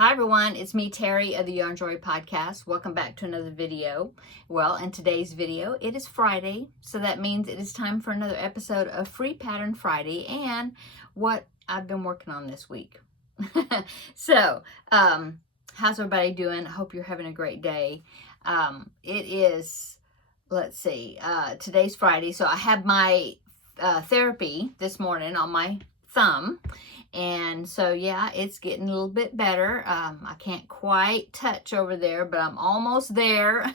Hi everyone, it's me Terry of the Yarn Joy Podcast. Welcome back to another video. Well, in today's video, it is Friday, so that means it is time for another episode of Free Pattern Friday and what I've been working on this week. So, how's everybody doing? I hope you're having a great day. It is, let's see, today's Friday, so I have my therapy this morning on my thumb. And so, yeah, it's getting a little bit better. I can't quite touch over there, but I'm almost there.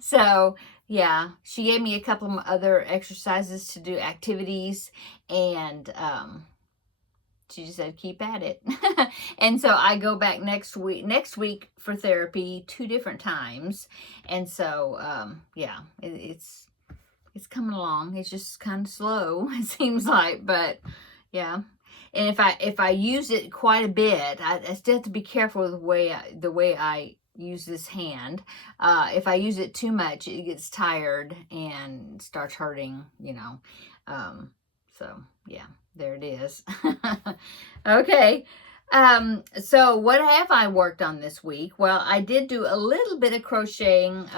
So, yeah, she gave me a couple of other exercises to do, activities, and she just said, keep at it. And so I go back next week for therapy 2 different times. And so, yeah, it's coming along. It's just kind of slow, it seems like, but yeah. And if I use it quite a bit, I still have to be careful with the way I use this hand. If I use it too much, it gets tired and starts hurting, you know. So yeah, there it is. Okay. So what have I worked on this week? Well, I did do a little bit of crocheting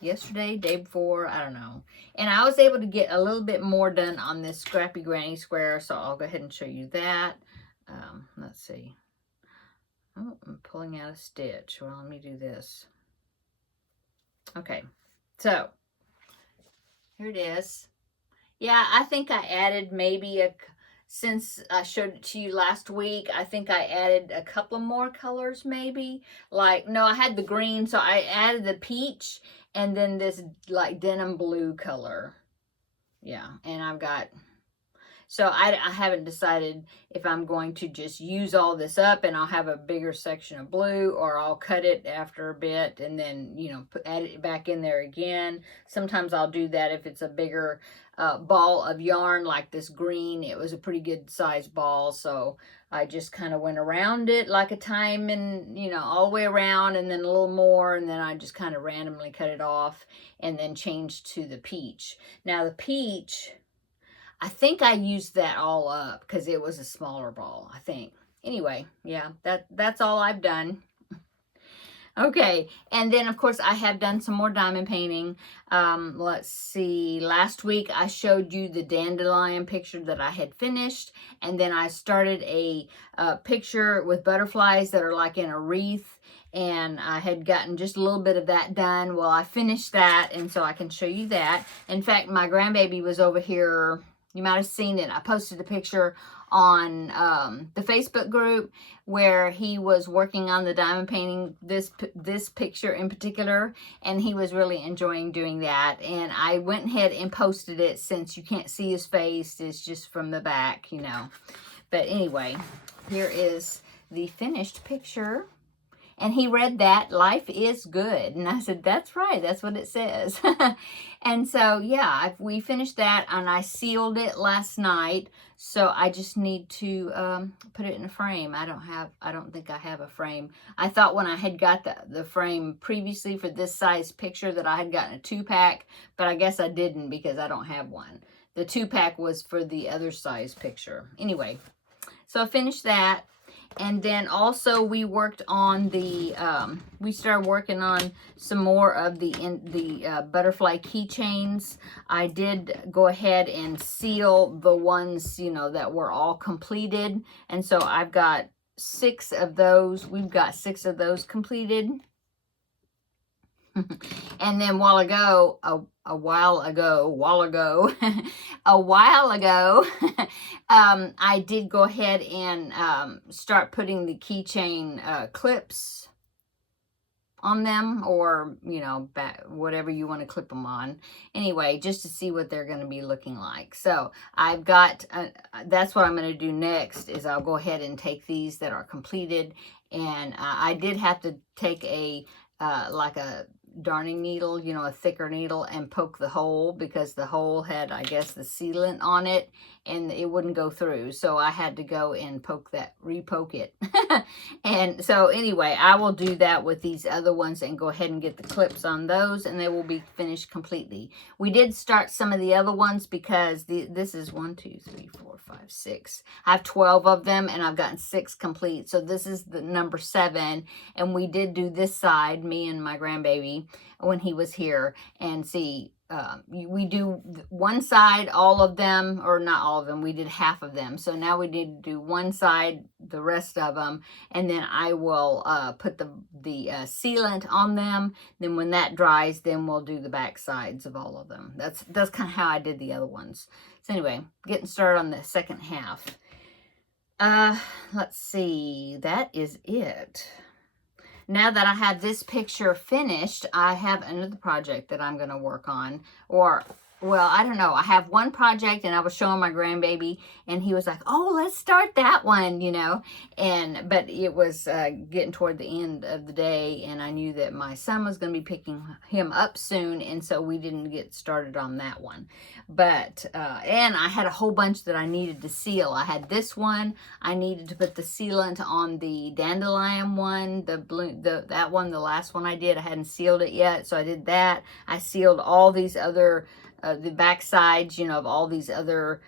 yesterday, day before, I don't know. And I was able to get a little bit more done on this Scrappy Granny Square, so I'll go ahead and show you that. Let's see. Oh, I'm pulling out a stitch. Well, let me do this. Okay, so here it is. Yeah, I think I added maybe since I showed it to you last week, I think I added a couple more colors maybe. Like, no, I had the green, so I added the peach and then this like denim blue color. Yeah, and I've got, so I haven't decided if I'm going to just use all this up and I'll have a bigger section of blue, or I'll cut it after a bit and then, you know, add it back in there again. Sometimes I'll do that if it's a bigger ball of yarn like this green. It was a pretty good size ball, so I just kind of went around it like a time, and you know, all the way around, and then a little more, and then I just kind of randomly cut it off and then changed to the peach. Now the peach, I think I used that all up because it was a smaller ball, I think. Anyway, yeah, that's all I've done. Okay, and then of course I have done some more diamond painting. Let's see, last week I showed you the dandelion picture that I had finished, and then I started a picture with butterflies that are like in a wreath, and I had gotten just a little bit of that done. Well, I finished that, and so I can show you that. In fact, my grandbaby was over here. You might have seen it. I posted a picture on the Facebook group where he was working on the diamond painting, this picture in particular, and he was really enjoying doing that. And I went ahead and posted it since you can't see his face. It's just from the back, you know. But anyway, here is the finished picture. And he read that, life is good. And I said, that's right, that's what it says. And so, yeah, we finished that, and I sealed it last night. So I just need to put it in a frame. I don't think I have a frame. I thought when I had got the frame previously for this size picture that I had gotten a 2-pack, but I guess I didn't because I don't have one. The 2-pack was for the other size picture. Anyway, so I finished that. And then also we worked on the, we started working on some more of the butterfly keychains. I did go ahead and seal the ones, you know, that were all completed. And so I've got 6 of those. We've got 6 of those completed. And then a while ago, I did go ahead and start putting the keychain clips on them, or, you know, whatever you want to clip them on. Anyway, just to see what they're going to be looking like. So I've got, that's what I'm going to do next, is I'll go ahead and take these that are completed. And I did have to take like a darning needle, you know, a thicker needle, and poke the hole, because the hole had, I guess, the sealant on it and it wouldn't go through. So I had to go and repoke it. And so anyway, I will do that with these other ones and go ahead and get the clips on those, and they will be finished completely. We did start some of the other ones because this is 1, 2, 3, 4, 5, 6. I have 12 of them and I've gotten 6 complete. So this is the number 7. And we did do this side, me and my grandbaby, when he was here. And see, we do one side, all of them, or not all of them, we did half of them. So now we need to do one side, the rest of them, and then I will put the sealant on them. Then when that dries, then we'll do the back sides of all of them. That's kind of how I did the other ones. So anyway, getting started on the second half. Let's see, that is it. Now that I have this picture finished, I have another project that I'm going to work on. Or, well, I don't know. I have one project, and I was showing my grandbaby, and he was like, oh, let's start that one, you know. But it was getting toward the end of the day, and I knew that my son was going to be picking him up soon, and so we didn't get started on that one. But, and I had a whole bunch that I needed to seal. I had this one. I needed to put the sealant on the dandelion one, that one, the last one I did. I hadn't sealed it yet, so I did that. I sealed all these other, the back sides, you know, of all these other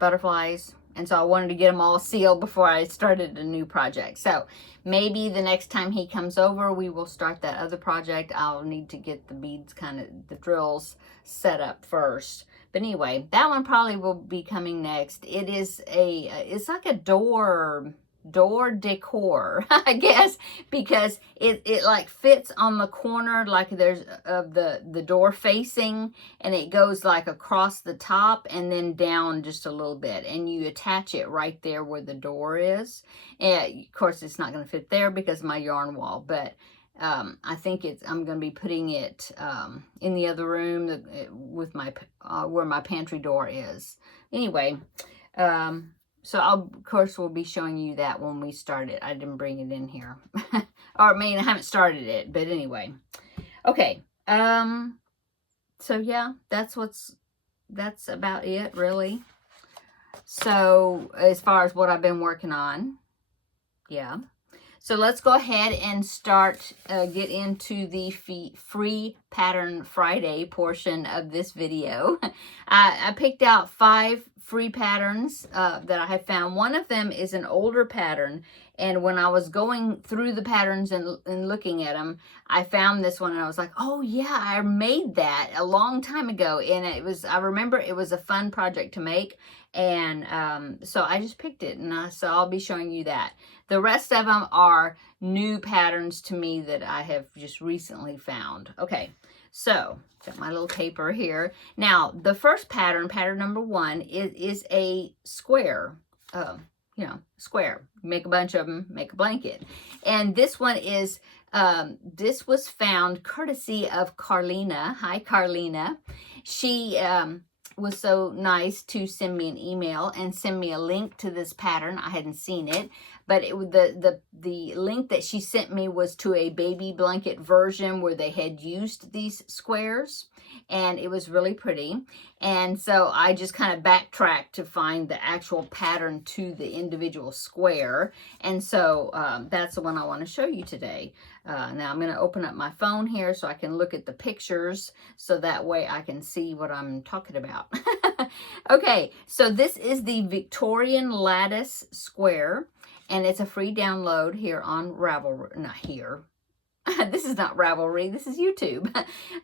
butterflies. And so I wanted to get them all sealed before I started a new project. So maybe the next time he comes over, we will start that other project. I'll need to get the beads, the drills set up first. But anyway, that one probably will be coming next. It is it's like a door decor, I guess, because it like fits on the corner, like there's of the door facing, and it goes like across the top and then down just a little bit, and you attach it right there where the door is. And of course it's not going to fit there because of my yarn wall, but I think I'm going to be putting it in the other room with my where my pantry door is. Anyway, so of course, we'll be showing you that when we start it. I didn't bring it in here. Or, I mean, I haven't started it, but anyway. Okay. So, yeah, that's about it, really. So, as far as what I've been working on, yeah. So, let's go ahead and get into the free Pattern Friday portion of this video. I picked out 5 free patterns that I have found. One of them is an older pattern, and when I was going through the patterns and looking at them, I found this one, and I was like, oh yeah, I made that a long time ago, and I remember it was a fun project to make, and so I just picked it, and so I'll be showing you that. The rest of them are new patterns to me that I have just recently found. Okay, so got my little paper here. Now, the first pattern number 1, is a square. You know, square. Make a bunch of them, make a blanket. And this one is, this was found courtesy of Carlina. Hi, Carlina. She was so nice to send me an email and send me a link to this pattern. I hadn't seen it, but the link that she sent me was to a baby blanket version where they had used these squares, and it was really pretty. And so I just kind of backtracked to find the actual pattern to the individual square, and so that's the one I want to show you today. Now I'm going to open up my phone here so I can look at the pictures, so that way I can see what I'm talking about. Okay, so this is the Victorian Lattice Square, and it's a free download here on Ravelry. Not here. This is not Ravelry. This is YouTube.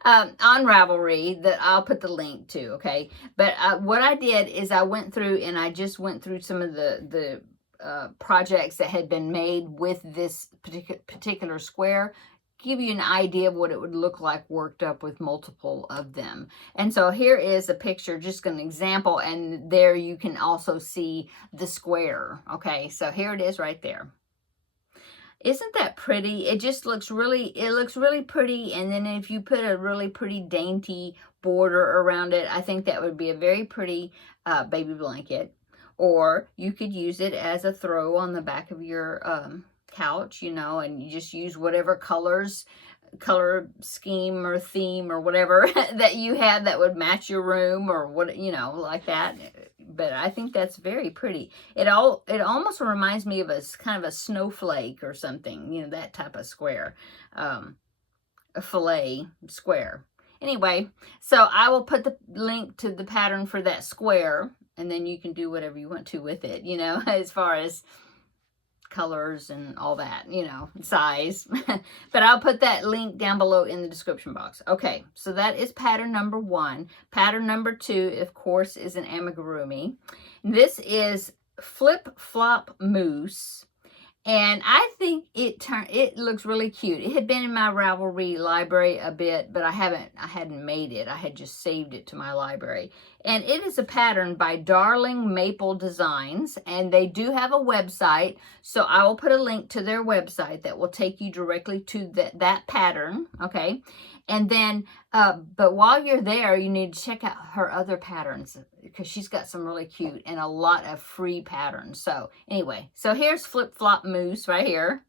On Ravelry, that I'll put the link to, okay? But what I did is I went through, and I just went through some of the projects that had been made with this particular square, give you an idea of what it would look like worked up with multiple of them. And so here is a picture, just an example, and there you can also see the square. Okay, so here it is right there. Isn't that pretty? It just looks really pretty. And then if you put a really pretty dainty border around it, I think that would be a very pretty baby blanket. Or you could use it as a throw on the back of your couch, you know, and you just use whatever colors color scheme or theme or whatever that you have that would match your room or what, you know, like that. But I think that's very pretty. It almost reminds me of a kind of a snowflake or something, you know, that type of square, a fillet square. Anyway, so I will put the link to the pattern for that square, and then you can do whatever you want to with it, you know, as far as colors and all that, you know, size. But I'll put that link down below in the description box. Okay, so that is pattern number 1. Pattern number 2, of course, is an amigurumi. This is Flip Flop Mousse. And I think it looks really cute. It had been in my Ravelry library a bit, but I hadn't made it. I had just saved it to my library. And it is a pattern by Darling Maple Designs, and they do have a website, so I will put a link to their website that will take you directly to that pattern, okay? And then, but while you're there, you need to check out her other patterns because she's got some really cute and a lot of free patterns. So anyway, so here's Flip Flop Mousse right here.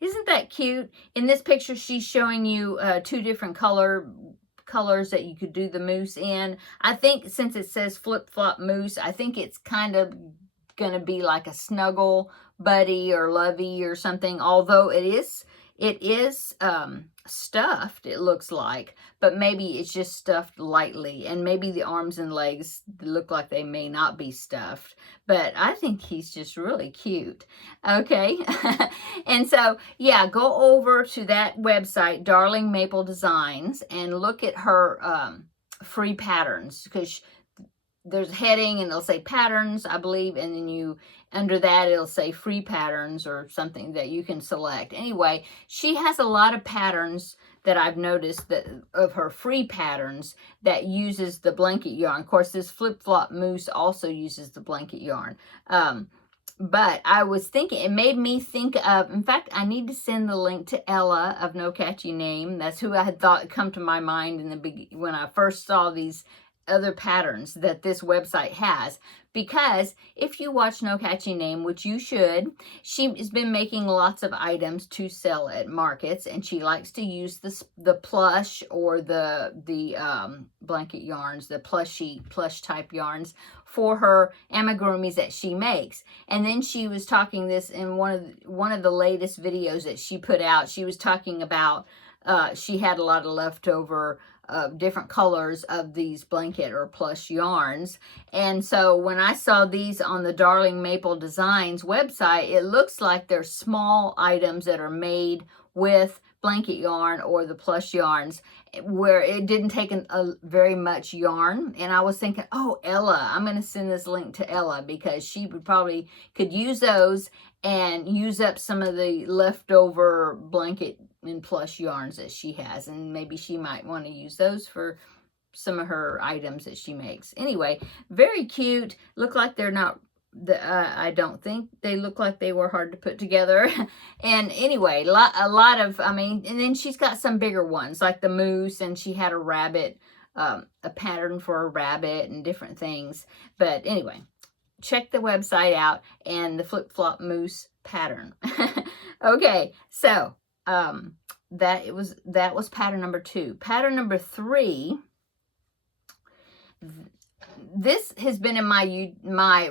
Isn't that cute? In this picture, she's showing you 2 different colors that you could do the mousse in. I think since it says Flip Flop Mousse, I think it's kind of going to be like a snuggle buddy or lovey or something, although it is stuffed, it looks like, but maybe it's just stuffed lightly, and maybe the arms and legs look like they may not be stuffed, but I think he's just really cute. Okay. And so, yeah, go over to that website, Darling Maple Designs, and look at her free patterns, because there's a heading and it'll say patterns, I believe, and then under that it'll say free patterns or something that you can select. Anyway, she has a lot of patterns that I've noticed that of her free patterns that uses the blanket yarn. Of course, this Flip Flop Mousse also uses the blanket yarn. But I was thinking, it made me think of, in fact, I need to send the link to Ella of No Catchy Name. That's who I had thought come to my mind when I first saw these other patterns that this website has, because if you watch No Catchy Name, which you should, she has been making lots of items to sell at markets, and she likes to use the plush or the blanket yarns, the plush type yarns for her amigurumis that she makes. And then she was talking this in one of the latest videos that she put out. She was talking about she had a lot of leftover different colors of these blanket or plush yarns. And so when I saw these on the Darling Maple Designs website, it looks like they're small items that are made with blanket yarn or the plush yarns, where it didn't take very much yarn. And I was thinking, oh, Ella, I'm going to send this link to Ella because she could use those and use up some of the leftover blanket and plush yarns that she has, and maybe she might want to use those for some of her items that she makes. Anyway, very cute. Look like they're not, I don't think they look like they were hard to put together. And anyway, a lot of, I mean, and then she's got some bigger ones like the mousse, and she had a rabbit, a pattern for a rabbit and different things. But anyway, check the website out and the Flip Flop Mousse pattern. Okay, so that was pattern number 2. Pattern number 3. This has been in my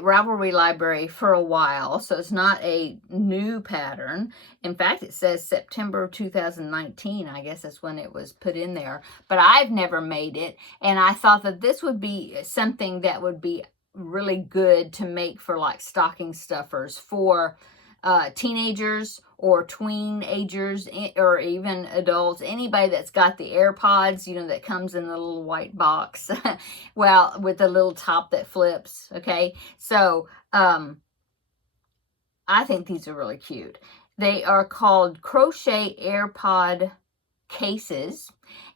Ravelry library for a while, so it's not a new pattern. In fact, it says September 2019. I guess that's when it was put in there. But I've never made it, and I thought that this would be something that would be really good to make for like stocking stuffers for teenagers or tween-agers, or even adults, anybody that's got the AirPods, you know, that comes in the little white box, well, with the little top that flips, okay? So, I think these are really cute. They are called Crochet AirPod Cases,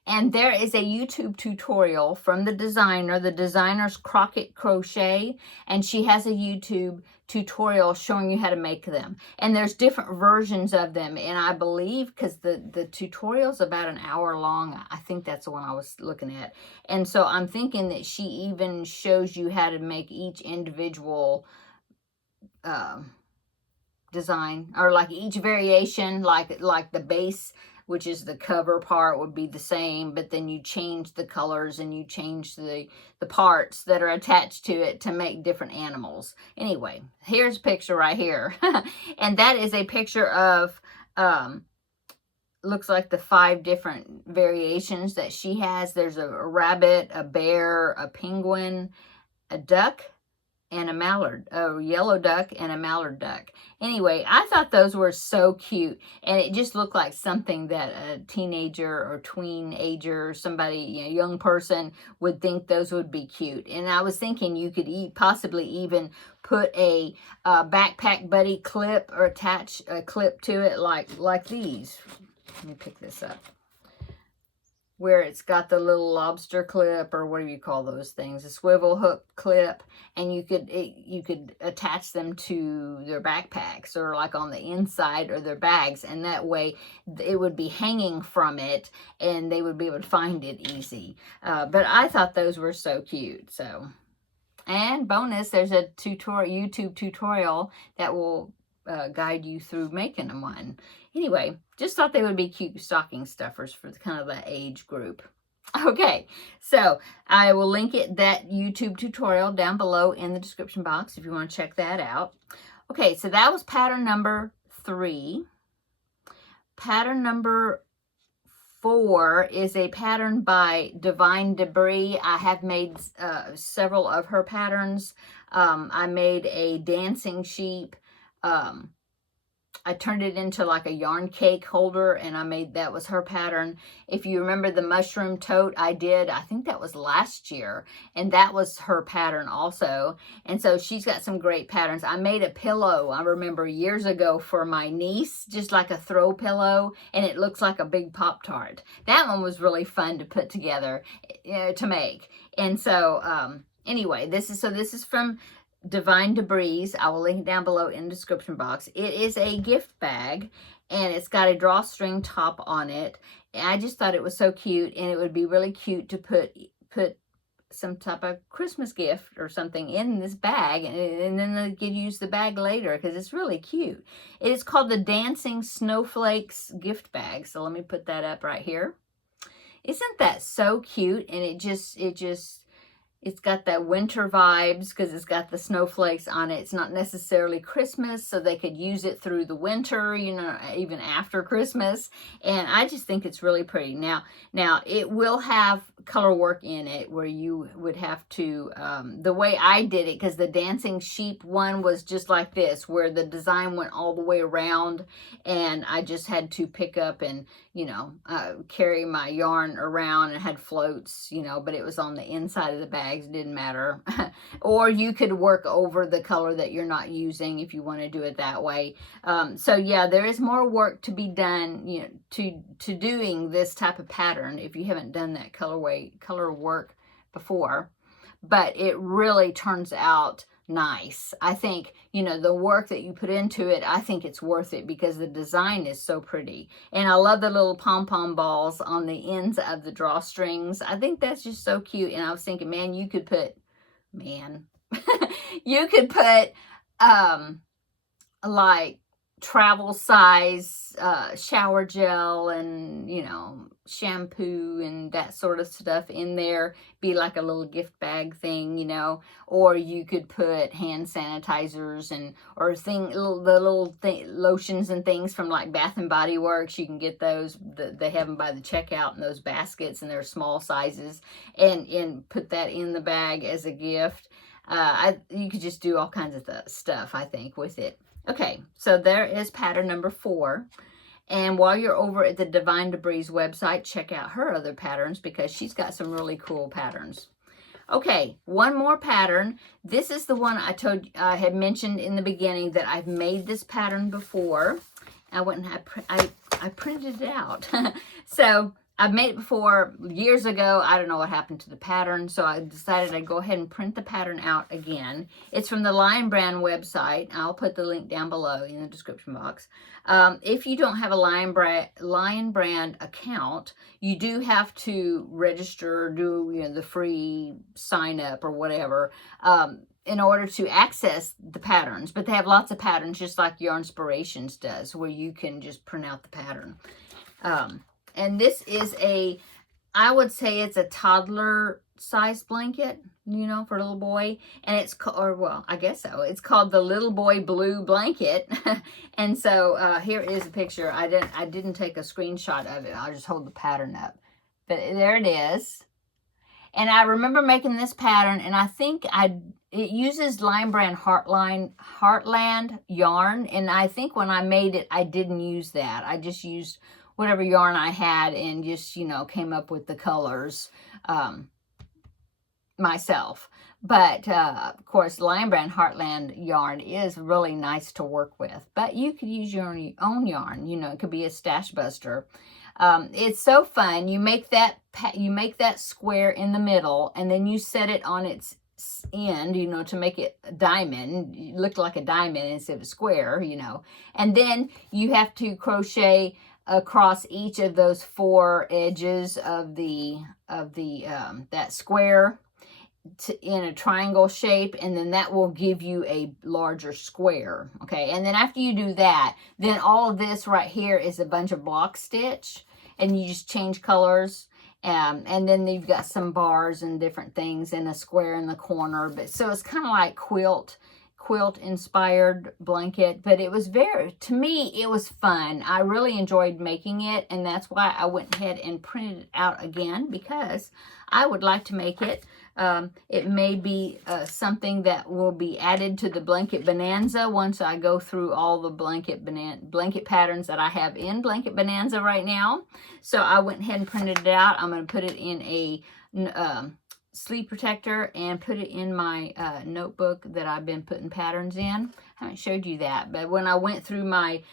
and there is a YouTube tutorial from the designer's Crockett Crochet, and she has a YouTube tutorial showing you how to make them. And there's different versions of them, and I believe, because the tutorial's about an hour long, I think that's the one I was looking at. And so I'm thinking that she even shows you how to make each individual design, or like each variation, like the base, which is the cover part would be the same, but then you change the colors and you change the parts that are attached to it to make different animals. Anyway, here's a picture right here. And that is a picture of, looks like the 5 different variations that she has. There's a rabbit, a bear, a penguin, a duck, and a mallard, a yellow duck and a mallard duck. Anyway, I thought those were so cute, and it just looked like something that a teenager or tween-ager or somebody, you know, young person would think those would be cute. And I was thinking you could possibly even put a backpack buddy clip or attach a clip to it like these. Let me pick this up. Where it's got the little lobster clip, or what do you call those things? A swivel hook clip, and you could attach them to their backpacks or like on the inside or their bags, and that way it would be hanging from it and they would be able to find it easy. But I thought those were so cute. So, and bonus, there's a YouTube tutorial that will guide you through making one. Anyway, just thought they would be cute stocking stuffers for kind of the age group. Okay, so I will link that YouTube tutorial down below in the description box if you want to check that out. Okay, so that was pattern number 3. Pattern number 4 is a pattern by Divine Debris. I have made several of her patterns. I made a dancing sheep. I turned it into like a yarn cake holder, and that was her pattern. If you remember the mushroom tote I think that was last year, and that was her pattern also. And so she's got some great patterns. I made a pillow, I remember years ago, for my niece, just like a throw pillow, and it looks like a big Pop-Tart. That one was really fun to put together, to make. And so, anyway, this is from Divine Debris. I will link it down below in the description box. It is a gift bag, and it's got a drawstring top on it. And I just thought it was so cute, and it would be really cute to put some type of Christmas gift or something in this bag, and then they could use the bag later because it's really cute. It is called the Dancing Snowflakes gift bag. So let me put that up right here. Isn't that so cute? And it's got that winter vibes because it's got the snowflakes on it. It's not necessarily Christmas, so they could use it through the winter, you know, even after Christmas. And I just think it's really pretty. Now it will have color work in it where you would have to, the way I did it, because the dancing sheep one was just like this, where the design went all the way around, and I just had to pick up and, you know, carry my yarn around, and had floats, you know, but it was on the inside of the bags. It didn't matter. Or you could work over the color that you're not using if you want to do it that way. So yeah, there is more work to be done, you know, to doing this type of pattern if you haven't done that color work before. But it really turns out nice. I think, you know, the work that you put into it, I think it's worth it because the design is so pretty. And I love the little pom-pom balls on the ends of the drawstrings. I think that's just so cute. And I was thinking, man, you could put, you could put, like travel size shower gel and, you know, shampoo and that sort of stuff in there, be like a little gift bag thing, you know. Or you could put hand sanitizers and lotions and things from like Bath and Body Works. You can get those, they have them by the checkout in those baskets, and they're small sizes, and put that in the bag as a gift. You could just do all kinds of stuff, I think, with it. Okay, so there is pattern number 4. And while you're over at the Divine Debris website, check out her other patterns because she's got some really cool patterns. Okay, one more pattern. This is the one I had mentioned in the beginning that I've made this pattern before. I went and I printed it out. So I've made it before years ago. I don't know what happened to the pattern, so I decided I'd go ahead and print the pattern out again. It's from the Lion Brand website. I'll put the link down below in the description box. If you don't have a Lion Brand account, you do have to register, do, you know, the free sign up or whatever, in order to access the patterns. But they have lots of patterns, just like Yarnspirations does, where you can just print out the pattern. And this is I would say it's a toddler size blanket, you know, for a little boy. And it's called, or well, I guess so. It's called the Little Boy Blue Blanket. And so here is a picture. I didn't take a screenshot of it. I'll just hold the pattern up. But there it is. And I remember making this pattern, and I think it uses Lion Brand Heartland yarn. And I think when I made it, I didn't use that. I just used whatever yarn I had and just, you know, came up with the colors myself. But of course, Lion Brand Heartland yarn is really nice to work with. But you could use your own yarn. You know, it could be a stash buster. It's so fun. You make that square in the middle, and then you set it on its end, you know, to make it a diamond. It looked like a diamond instead of a square, you know. And then you have to crochet across each of those 4 edges of that square in a triangle shape, and then that will give you a larger square. Okay, and then after you do that, then all of this right here is a bunch of block stitch, and you just change colors. And then you've got some bars and different things and a square in the corner. But so it's kind of like quilt inspired blanket, but it was to me, it was fun. I really enjoyed making it, and that's why I went ahead and printed it out again, because I would like to make it. It may be something that will be added to the Blanket Bonanza once I go through all the blanket patterns that I have in Blanket Bonanza right now. So I went ahead and printed it out. I'm going to put it in a sleeve protector and put it in my notebook that I've been putting patterns in. I haven't showed you that, but when I went through my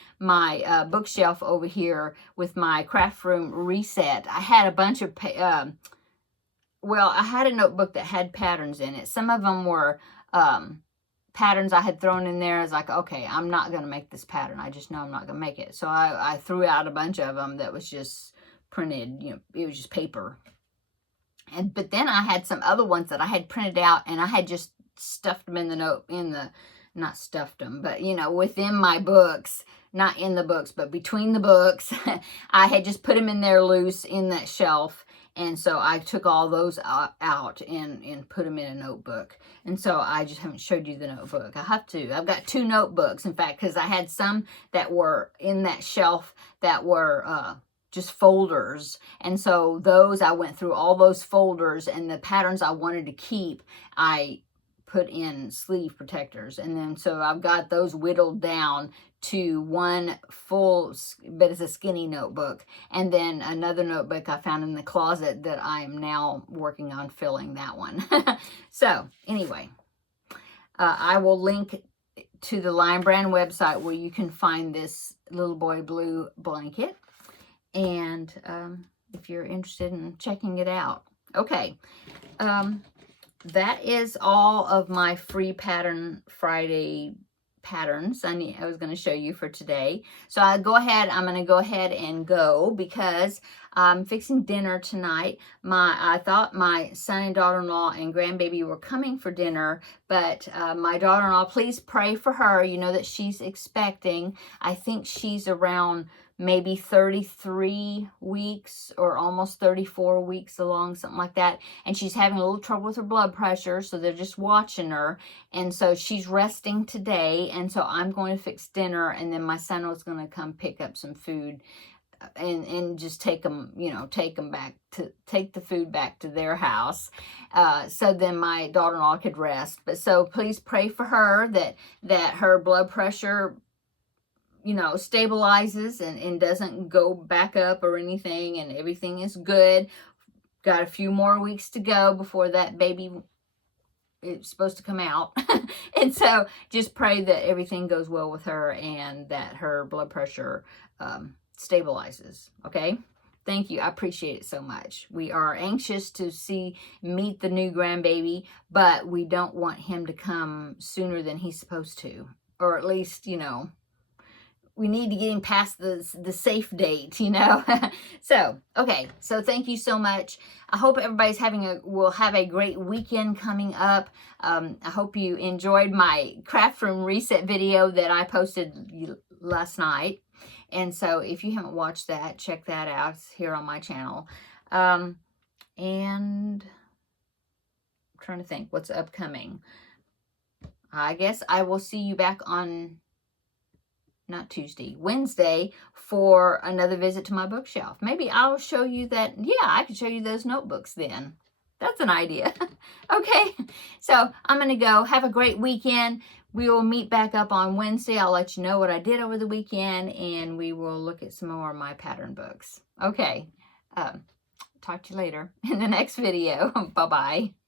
bookshelf over here with my craft room reset, I had a bunch of well, I had a notebook that had patterns in it. Some of them were patterns I had thrown in there. I was like, okay, I'm not going to make this pattern. I just know I'm not going to make it. So I threw out a bunch of them that was just printed, you know, it was just paper. But then I had some other ones that I had printed out, and I had just stuffed them not stuffed them, but, you know, within my books, not in the books, but between the books. I had just put them in there loose in that shelf. And so I took all those out and put them in a notebook. And so I just haven't showed you the notebook. I have to. I've got 2 notebooks, in fact, because I had some that were in that shelf that were just folders. And so those, I went through all those folders, and the patterns I wanted to keep, I put in sleeve protectors. And then so I've got those whittled down to one full, but it's a skinny notebook. And then another notebook I found in the closet that I am now working on filling that one. So anyway, I will link to the Lion Brand website where you can find this Little Boy Blue blanket. And if you're interested in checking it out. Okay. That is all of my free Pattern Friday patterns I was going to show you for today. So I'm going to go ahead and go, because I'm fixing dinner tonight. I thought my son and daughter-in-law and grandbaby were coming for dinner, but my daughter-in-law, please pray for her. You know that she's expecting. I think she's around maybe 33 weeks or almost 34 weeks along, something like that. And she's having a little trouble with her blood pressure, so they're just watching her. And so she's resting today, and so I'm going to fix dinner, and then my son was going to come pick up some food and just take them, you know, take the food back to their house. So then my daughter-in-law could rest. But so please pray for her that her blood pressure, you know, stabilizes and doesn't go back up or anything, and everything is good. Got a few more weeks to go before that baby is supposed to come out. And so just pray that everything goes well with her and that her blood pressure stabilizes. Okay? Thank you. I appreciate it so much. We are anxious to meet the new grandbaby, but we don't want him to come sooner than he's supposed to. Or at least, you know, we need to get him past the safe date, you know. So, okay. So thank you so much. I hope everybody's will have a great weekend coming up. I hope you enjoyed my craft room reset video that I posted last night. And so if you haven't watched that, check that out. It's here on my channel. And I'm trying to think what's upcoming. I guess I will see you back on, not Tuesday, Wednesday, for another visit to my bookshelf. Maybe I'll show you that. Yeah, I could show you those notebooks then. That's an idea. Okay, so I'm going to go. Have a great weekend. We will meet back up on Wednesday. I'll let you know what I did over the weekend, and we will look at some more of my pattern books. Okay, talk to you later in the next video. Bye-bye.